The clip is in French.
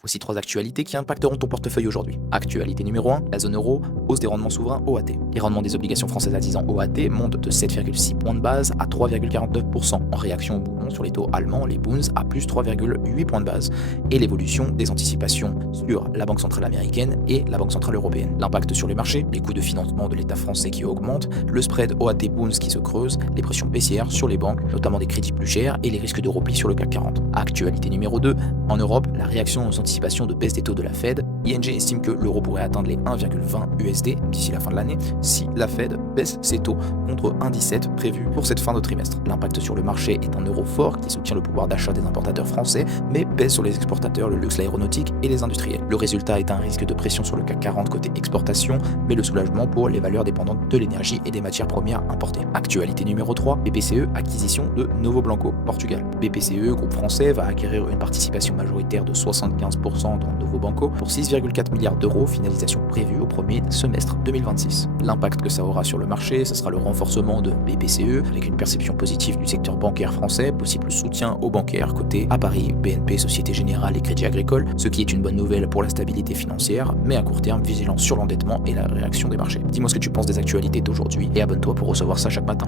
Voici 3 actualités qui impacteront ton portefeuille aujourd'hui. Actualité numéro 1, la zone euro, hausse des rendements souverains OAT. Les rendements des obligations françaises à 10 ans OAT montent de 7,6 points de base à 3,49% en réaction au mouvement sur les taux allemands, les Bunds à plus 3,8 points de base, et l'évolution des anticipations sur la Banque centrale américaine et la Banque centrale européenne. L'impact sur les marchés, les coûts de financement de l'État français qui augmentent, le spread OAT Bunds qui se creuse, les pressions baissières sur les banques, notamment des crédits plus chers et les risques de repli sur le CAC 40. Actualité numéro 2, en Europe, la réaction aux anticipations de baisse des taux de la Fed, ING estime que l'euro pourrait atteindre les 1,20 USD d'ici la fin de l'année si la Fed baisse ses taux contre 1,17 prévu pour cette fin de trimestre. L'impact sur le marché est un euro fort qui soutient le pouvoir d'achat des importateurs français mais pèse sur les exportateurs, le luxe, l'aéronautique et les industriels. Le résultat est un risque de pression sur le CAC 40 côté exportation mais le soulagement pour les valeurs dépendantes de l'énergie et des matières premières importées. Actualité numéro 3, BPCE, acquisition de Novo Blanco, Portugal. BPCE, groupe français, va acquérir une participation majoritaire de 75% dans Novo Banco pour 6,4 milliards d'euros, finalisation prévue au premier semestre 2026. L'impact que ça aura sur le marché, ce sera le renforcement de BPCE avec une perception positive du secteur bancaire français, possible soutien aux bancaires cotés à Paris, BNP, Société Générale et Crédit Agricole, ce qui est une bonne nouvelle pour la stabilité financière, mais à court terme, vigilance sur l'endettement et la réaction des marchés. Dis-moi ce que tu penses des actualités d'aujourd'hui et abonne-toi pour recevoir ça chaque matin.